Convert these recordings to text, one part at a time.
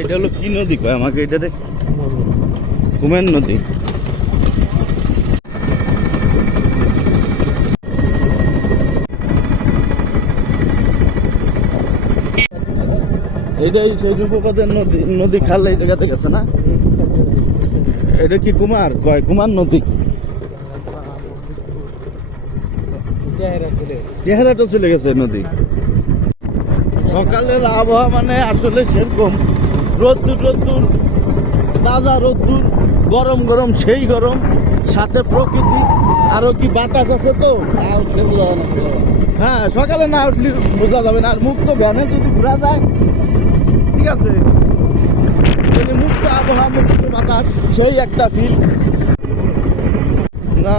এটা হলো কি নদী? কয়, আমাকে এটাতে কুমের নদী। এইটাই সেই রূপপদের নদী নদী খাল এই জায়গাতে গেছে না? এটা কি কুমার? কয়, কুমার নদী। চেহারাটা চলে গেছে নদী। সকালের আবহাওয়া মানে আসলে সেরকম। রোদ্দুর রোদ্দুর তাজা রোদ্দুর গরম গরম সেই গরম সাথে প্রকৃতি আরও কি বাতাস আছে তো? হ্যাঁ সকালে না উঠলে বোঝা যাবে না আর মুক্ত ভ্যানে যদি ঘোরা যায় ঠিক আছে? মুক্ত আবহাওয়া মুক্ত বাতাস সেই একটা ফিল না।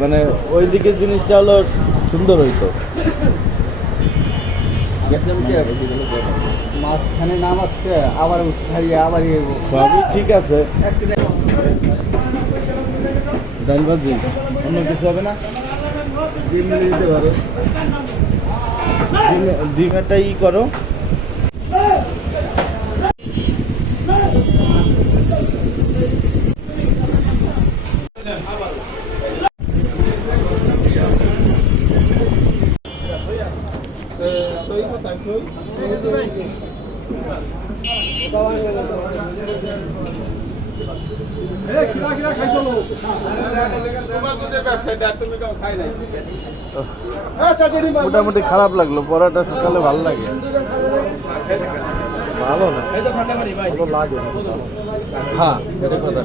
মানে ওই দিকের জিনিসটা হলো সুন্দর হইতো। মাঝখানে নামাচ্ছে আবার উঠাইয়ে আবার ইয়ে সবই ঠিক আছে। ডাল ভাজি? অন্য কিছু হবে না? ডিম মিলে দিতে পারো। ডিম- ডিম একটা ই করো। মোটামুটি খারাপ লাগল পড়াটা সকালে ভালো লাগে। ভালো না। ভালো লাগে হ্যাঁ এটা কথা।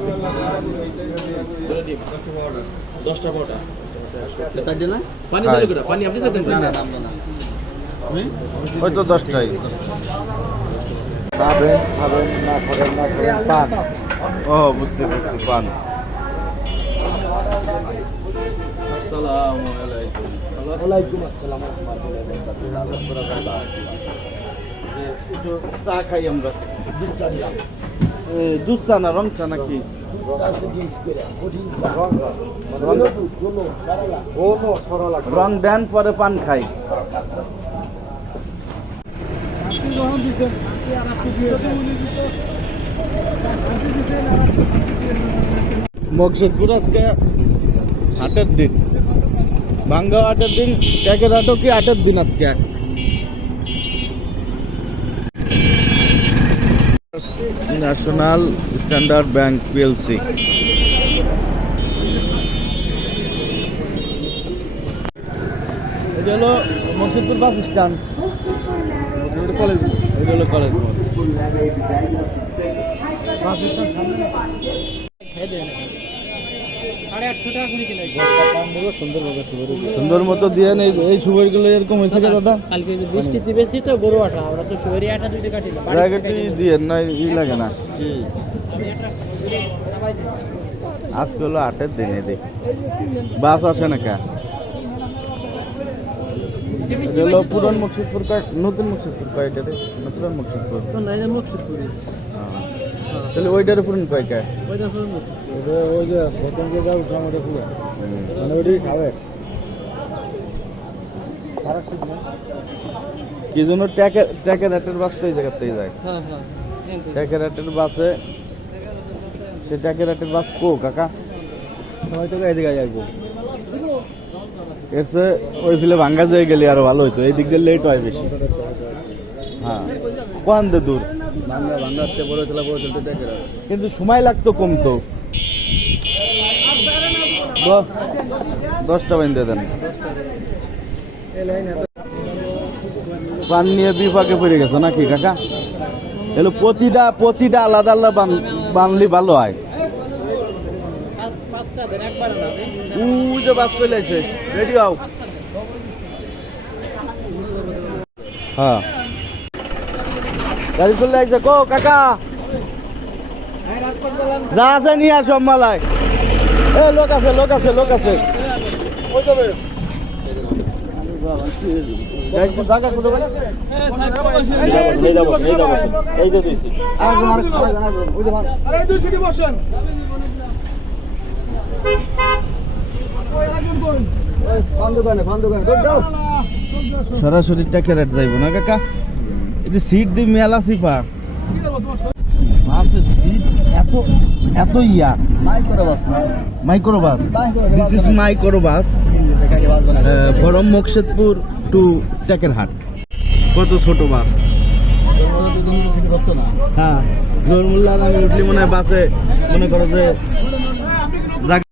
দশটা না? পানি। চালু করে পানি আপনি চাইছেন না না না। হয়তো দশটাই। খাবেন খাবেন না খাবেন না খাবেন পান। ও বুঝছি বুঝছি পান। আসসালামু আলাইকুম। ওয়ালাইকুম আসসালাম একটু চা খাই আমরা। দুধ চা দিলাম এ, দুধ চা না রং চা নাকি? দুধ চা সিডিস করে কঠিন চা। কোনো দুধ কোনো সরলা। কোনো সরলা। রং দেন পরে পান খাই। মকসুদপুর আজকে হাটের দিন। ভাঙ্গা হাটের দিন ট্যাগের হাটও কি হাটের দিন আজকে? National standard bank PLC. এটা হলো মকসুদপুর বাস স্ট্যান্ড। কলেজ এটা হলো কলেজ? সুন্দর মতো দিয়ে নেই এই সুপারিগুলো এরকম হয়েছে কে দাদা। কালকে বৃষ্টিতে বেশি তো বড় আটা আমরা তো আটা দিয়ে না ই লাগে না। আজকে হলো আটের দিন এদিক। বাস আসে না কে? হলো পুরান মুর্শিদপুর কয় নতুন মুর্শিদপুর কয় এটা রে না পুরান মুর্শিদপুর। হ্যাঁ। তাহলে ওইটার পুরান কয় কে ওইটা শুনুন ওই যে প্রথম যে যাও টমেটো ফুলে মানে ওইটাই খাবে। কি জন্য ট্যাকের ট্যাকের হাটের বাস তো এই জায়গাতেই যায়। হ্যাঁ হ্যাঁ। ট্যাকের হাটের বাসে সে ট্যাকের হাটের বাস কো কাকা? সবাই তোকে এদিকে যাইবো। এসে ওই ফিলে ভাঙ্গা যেয়ে গেলে আরও ভালো হইতো এই দিক দিয়ে লেট হয় বেশি। হ্যাঁ কোন দে দূর? বাংলাতে বড় চলা বড় চলতে দেখে কিন্তু সময় লাগতো কমতো। দশটা বাইন্দে দেন। পান নিয়ে বিপাকে পড়ে গেছো নাকি কাকা? এলো প্রতিটা প্রতিটা আলাদা আলাদা বান- বানলি ভালো হয়। যে বাস চলে আইছে রেডি হও। হ্যাঁ। গাড়ি চলে আইছে কো কাকা। যা আছে নিয়ে আসো মালায়। এ লোক আছে লোক আছে লোক আছে। জায়গা কোথাও সরাসরি যাইব না, কাকা? এই যে সিট দি মেলা সিপা। এত এত ইয়া। Micro bus this is micro bus Baram মুকশেদপুর to কত ছোট বাস? হ্যাঁ আমি উঠলি মনে হয় বাসে। মনে করো যে